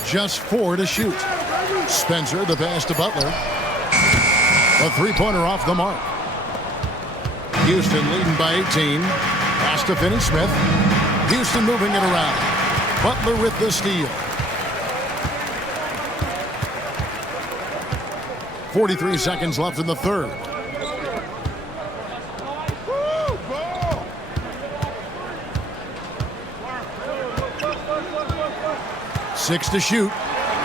Just 4 to shoot. Spencer, the pass to Butler. A three-pointer off the mark. Houston leading by 18. Pass to Finney-Smith. Houston moving it around. Butler with the steal. 43 seconds left in the third. Six to shoot.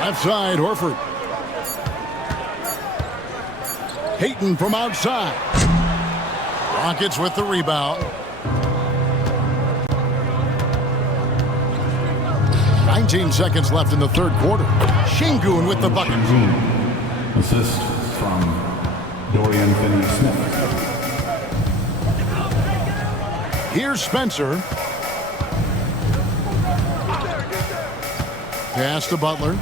Left side, Horford. Hayton from outside. Rockets with the rebound. 19 seconds left in the third quarter. Şengün with the bucket. Assist from Dorian Finney-Smith. Here's Spencer. Pass to Butler.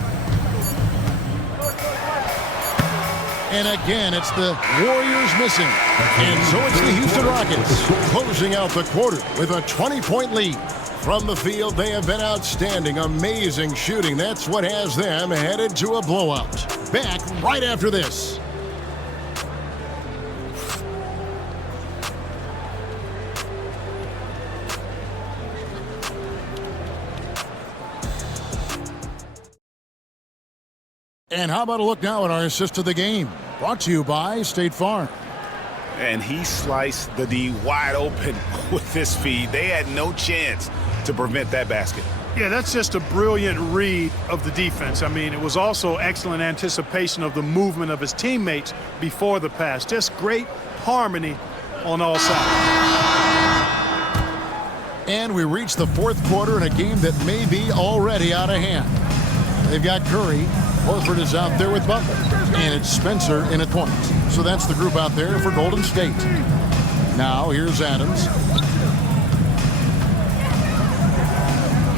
And again, it's the Warriors missing. And so it's the Houston Rockets closing out the quarter with a 20-point lead. From the field, they have been outstanding. Amazing shooting. That's what has them headed to a blowout. Back right after this. And how about a look now at our assist of the game? Brought to you by State Farm. And he sliced the D wide open with his feed. They had no chance to prevent that basket. Yeah, that's just a brilliant read of the defense. I mean, it was also excellent anticipation of the movement of his teammates before the pass. Just great harmony on all sides. And we reach the fourth quarter in a game that may be already out of hand. They've got Curry. Horford is out there with Butler. And it's Spencer in at point. So that's the group out there for Golden State. Now here's Adams.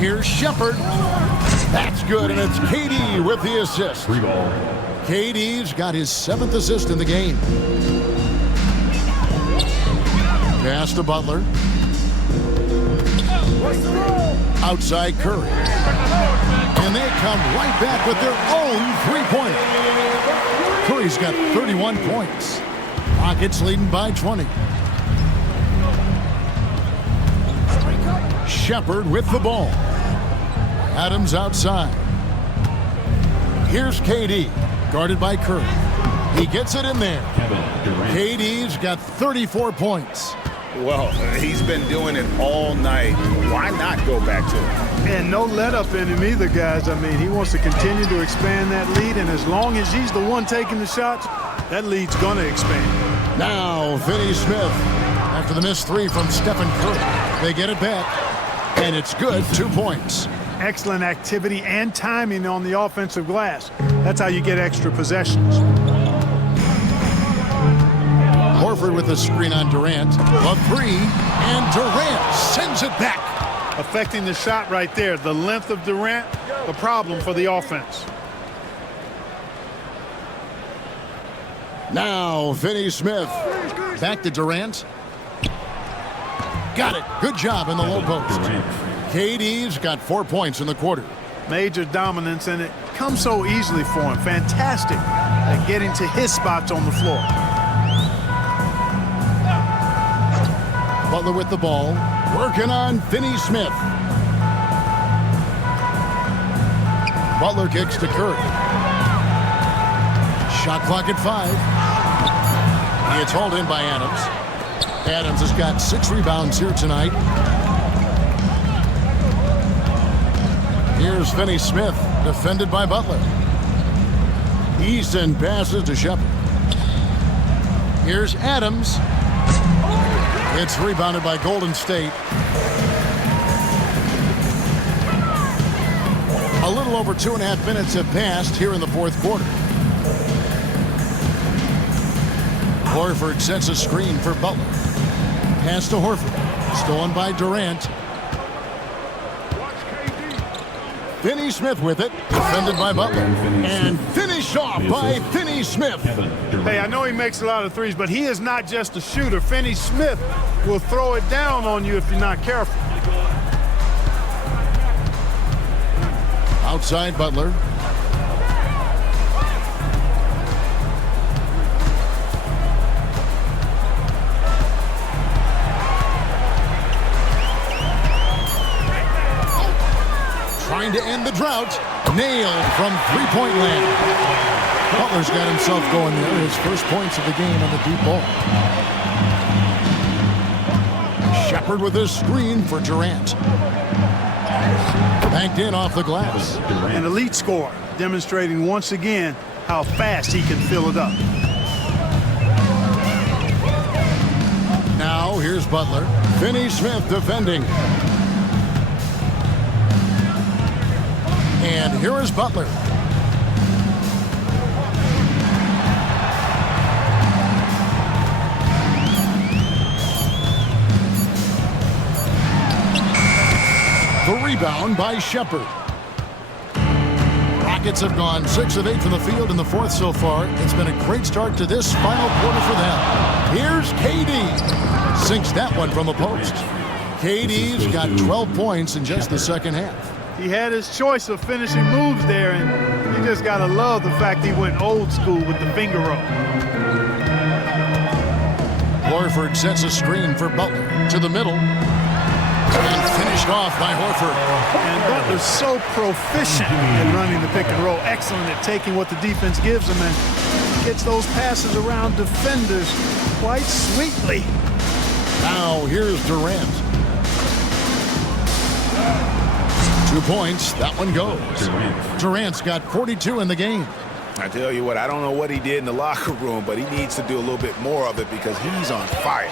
Here's Shepherd. That's good, and it's KD with the assist. KD's got his 7th assist in the game. Pass to Butler. Outside Curry. And they come right back with their own three-pointer. Curry's got 31 points. Rockets leading by 20. Shepherd with the ball. Adams outside. Here's KD, guarded by Curry. He gets it in there. KD's got 34 points. Well, he's been doing it all night. Why not go back to it? And no let up in him either, guys. I mean, he wants to continue to expand that lead, and as long as he's the one taking the shots, that lead's going to expand. Now, Finney Smith, after the missed three from Stephen Curry. They get it back, and it's good, 2 points. Excellent activity and timing on the offensive glass. That's how you get extra possessions. Horford with a screen on Durant. A three, and Durant sends it back. Affecting the shot right there. The length of Durant, the problem for the offense. Now, Finney Smith. Back to Durant. Got it. Good job in the low post. KD's got 4 points in the quarter. Major dominance, and it comes so easily for him. Fantastic at getting to his spots on the floor. Butler with the ball. Working on Finney Smith. Butler kicks to Curry. Shot clock at 5. It's hauled in by Adams. Adams has got 6 rebounds here tonight. Here's Finney Smith, defended by Butler. Easton passes to Shepherd. Here's Adams. It's rebounded by Golden State. A little over 2.5 minutes have passed here in the fourth quarter. Horford sets a screen for Butler. Pass to Horford. Stolen by Durant. Finney Smith with it. Defended by Butler. And finished off by Finney Smith. Hey, I know he makes a lot of threes, but he is not just a shooter. Finney Smith will throw it down on you if you're not careful. Outside Butler. Trying to end the drought. Nailed from three-point land. Butler's got himself going there. His first points of the game on the deep ball. Shepherd with his screen for Durant. Banked in off the glass. An elite scorer, demonstrating once again how fast he can fill it up. Now here's Butler. Finney Smith defending. And here is Butler. Rebound by Shepard. Rockets have gone 6 of 8 from the field in the fourth so far. It's been a great start to this final quarter for them. Here's KD. Sinks that one from the post. KD's got 12 points in just the second half. He had his choice of finishing moves there, and you just got to love the fact he went old school with the finger roll. Horford sets a screen for Butler to the middle. And finished off by Horford. And Butler's so proficient in running the pick and roll. Excellent at taking what the defense gives him and gets those passes around defenders quite sweetly. Now here's Durant. 2 points. That one goes. Durant's got 42 in the game. I tell you what, I don't know what he did in the locker room, but he needs to do a little bit more of it because he's on fire.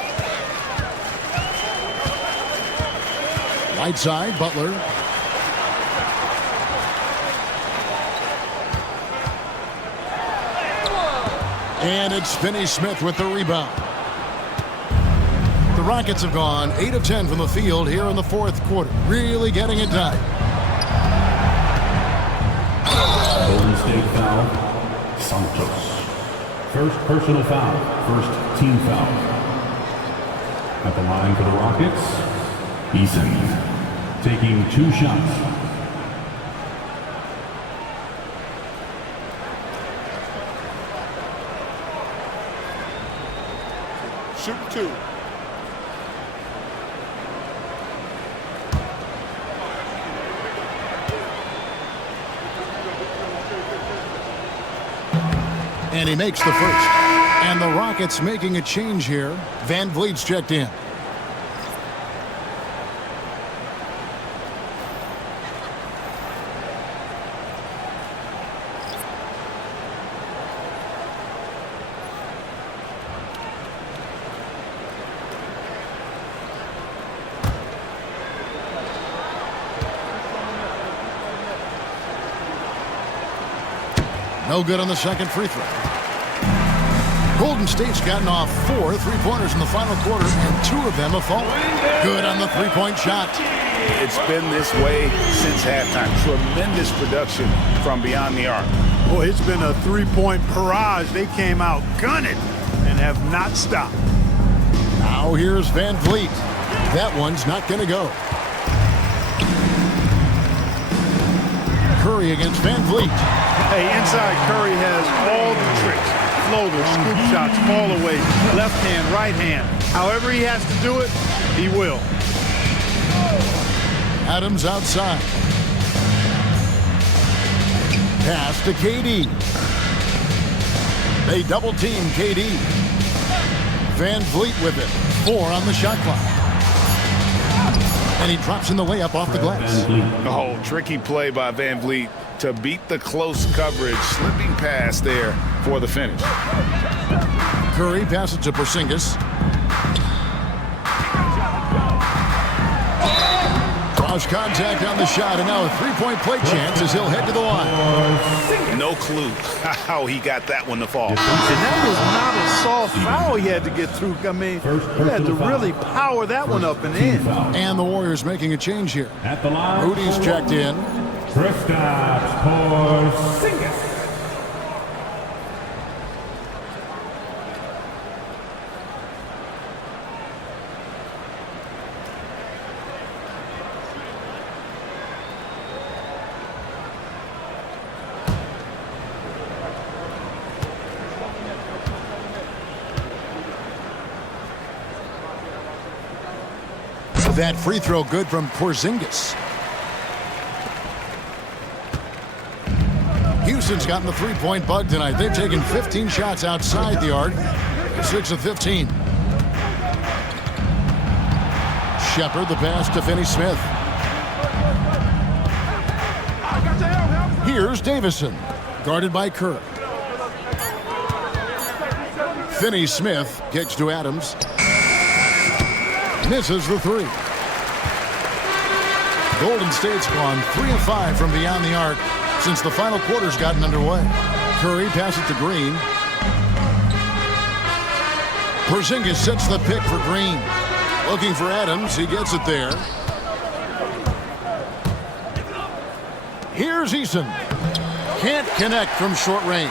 Right side, Butler. And it's Finney-Smith with the rebound. The Rockets have gone 8 of 10 from the field here in the fourth quarter. Really getting it done. Golden State foul, Santos. First personal foul, first team foul. At the line for the Rockets, Eason taking 2 shots. Shoot 2. And he makes the first. And the Rockets making a change here. Van Vliet's checked in. No good on the second free throw. Golden State's gotten off 4 3-pointers in the final quarter, and 2 of them have fallen. Good on the three-point shot. It's been this way since halftime. Tremendous production from beyond the arc. Boy, it's been a three-point barrage. They came out gunning and have not stopped. Now here's Van Vliet. That one's not going to go. Curry against Van Vliet. Hey, inside Curry has all the tricks. Floaters, scoop shots, fall away, left hand, right hand. However he has to do it, he will. Adams outside. Pass to KD. They double team KD. Van Vliet with it. 4 on the shot clock. And he drops in the layup off the glass. Oh, tricky play by Van Vliet to beat the close coverage. Slipping pass there for the finish. Curry passes to Porzingis. Cross contact on the shot, and now a three-point play chance as he'll head to the line. No clue how he got that one to fall. And that was not a soft foul he had to get through. I mean, he had to really power that one up and in. And the Warriors making a change here. At the line, Rudy's checked in. Kristaps Porzingis. That free throw good from Porzingis. Houston's gotten the three-point bug tonight. They've taken 15 shots outside the arc. 6 of 15. Shepard, the pass to Finney-Smith. Here's Davison, guarded by Kerr. Finney-Smith kicks to Adams. Misses the three. Golden State's gone 3 of 5 from beyond the arc since the final quarter's gotten underway. Curry passes to Green. Porzingis sets the pick for Green. Looking for Adams. He gets it there. Here's Eason. Can't connect from short range.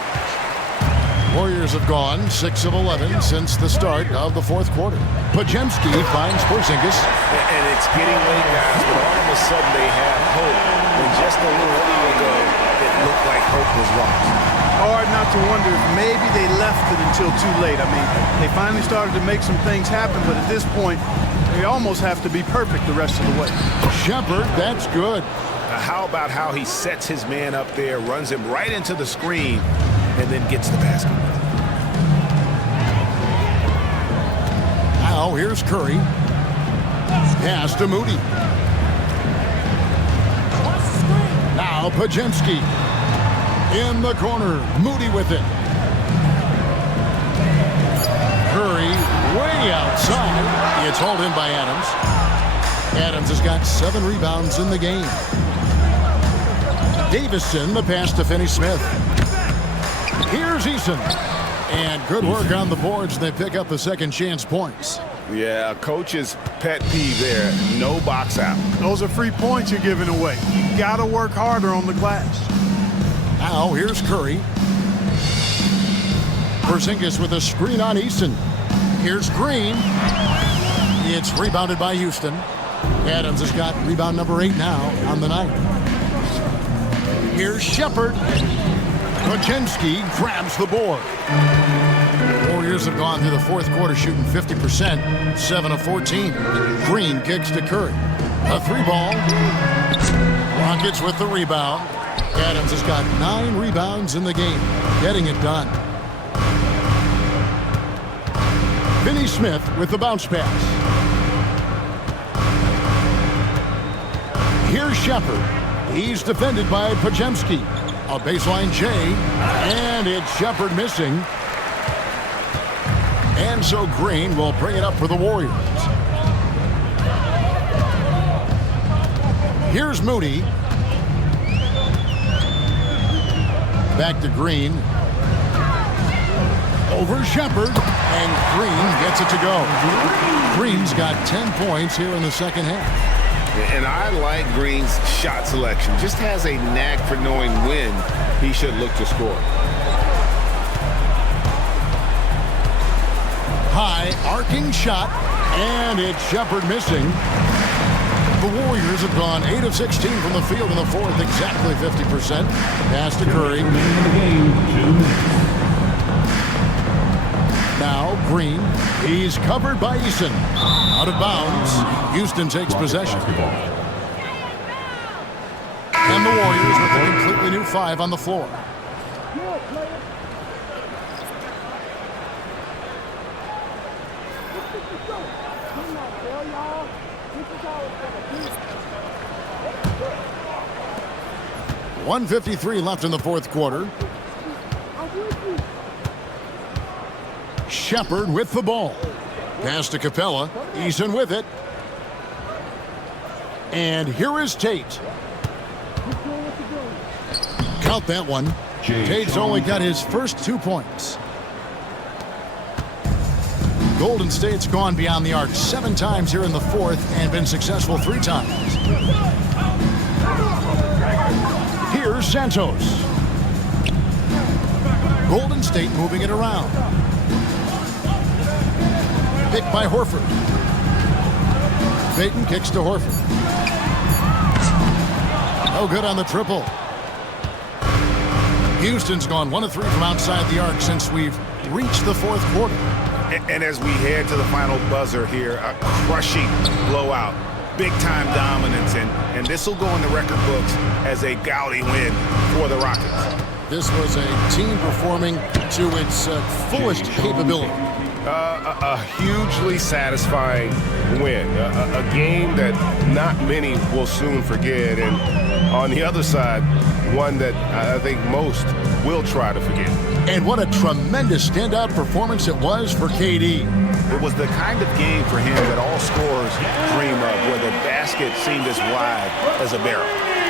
Warriors have gone 6 of 11 since the start of the fourth quarter. Pajemski finds Porzingis. And it's getting late, guys, but all of a sudden they have hope. When just a little while ago, it looked like hope was lost. Hard not to wonder if maybe they left it until too late. I mean, they finally started to make some things happen, but at this point, they almost have to be perfect the rest of the way. Shepard, that's good. How about how he sets his man up there, runs him right into the screen, and then gets the basket. Now here's Curry. Pass to Moody. Now Pajemski. In the corner. Moody with it. Curry way outside. It's hauled in by Adams. Adams has got 7 rebounds in the game. Davison, the pass to Finney-Smith. Here's Eason. And good work on the boards. They pick up the second chance points. Yeah, coach's pet peeve there. No box out. Those are free points you're giving away. You got to work harder on the glass. Now here's Curry. Porzingis with a screen on Eason. Here's Green. It's rebounded by Houston. Adams has got rebound number 8 now on the night. Here's Shepard. Pajemski grabs the board. Warriors have gone through the fourth quarter shooting 50%, 7 of 14. Green kicks to Curry. A 3-ball. Rockets with the rebound. Adams has got 9 rebounds in the game, getting it done. Finney-Smith with the bounce pass. Here's Shepard. He's defended by Pajemski. A baseline J, and it's Shepard missing. And so Green will bring it up for the Warriors. Here's Moody. Back to Green. Over Shepard, and Green gets it to go. Green's got 10 points here in the second half. And I like Green's shot selection. Just has a knack for knowing when he should look to score. High arcing shot, and it's Shepard missing. The Warriors have gone 8 of 16 from the field in the fourth, exactly 50%. Pass to Curry. Now Green. He's covered by Eason. Out of bounds. Houston takes possession. And the Warriors with a completely new 5 on the floor. .153 left in the fourth quarter. Shepard with the ball. Pass to Capella. Eason with it. And here is Tate. Count that one. Tate's only got his first 2 points. Golden State's gone beyond the arc 7 times here in the fourth and been successful 3 times. Here's Santos. Golden State moving it around. Picked by Horford. Payton kicks to Horford. No good on the triple. Houston's gone 1 of 3 from outside the arc since we've reached the fourth quarter. And as we head to the final buzzer here, a crushing blowout, big-time dominance, and this will go in the record books as a gaudy win for the Rockets. This was a team performing to its fullest capability. A hugely satisfying win, a game that not many will soon forget, and on the other side, one that I think most will try to forget. And what a tremendous standout performance it was for KD. It was the kind of game for him that all scorers dream of, where the basket seemed as wide as a barrel.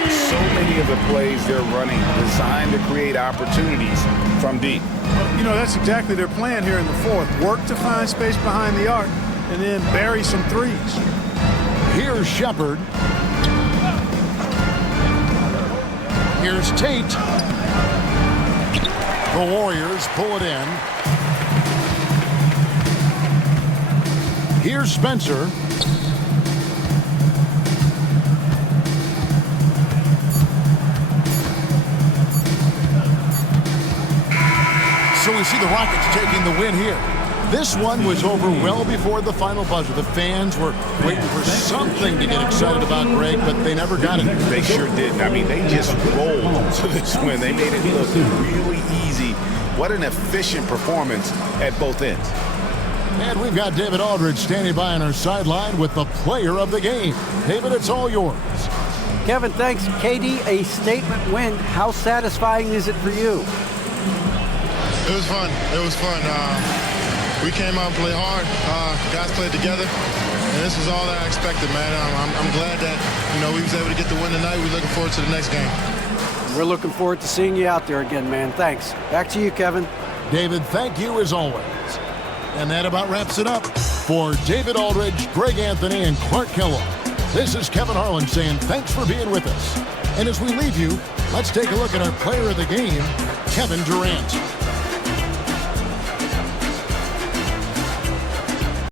So many of the plays they're running designed to create opportunities from deep. You know, that's exactly their plan here in the fourth. Work to find space behind the arc and then bury some threes. Here's Shepard. Here's Tate. The Warriors pull it in. Here's Spencer. So we see the Rockets taking the win here. This one was over well before the final buzzer. The fans were waiting for something to get excited about, Greg, but they never got it. They sure didn't. I mean, they just rolled to this win. They made it look really easy. What an efficient performance at both ends. And we've got David Aldridge standing by on our sideline with the player of the game. David, it's all yours. Kevin, thanks. KD, a statement win. How satisfying is it for you? It was fun. It was fun. We came out and played hard. Guys played together, and this was all that I expected, man. I'm glad that we was able to get the win tonight. We're looking forward to the next game. We're looking forward to seeing you out there again, man. Thanks. Back to you, Kevin. David, thank you as always. And that about wraps it up. For David Aldridge, Greg Anthony, and Clark Kellogg, this is Kevin Harlan saying thanks for being with us. And as we leave you, let's take a look at our player of the game, Kevin Durant.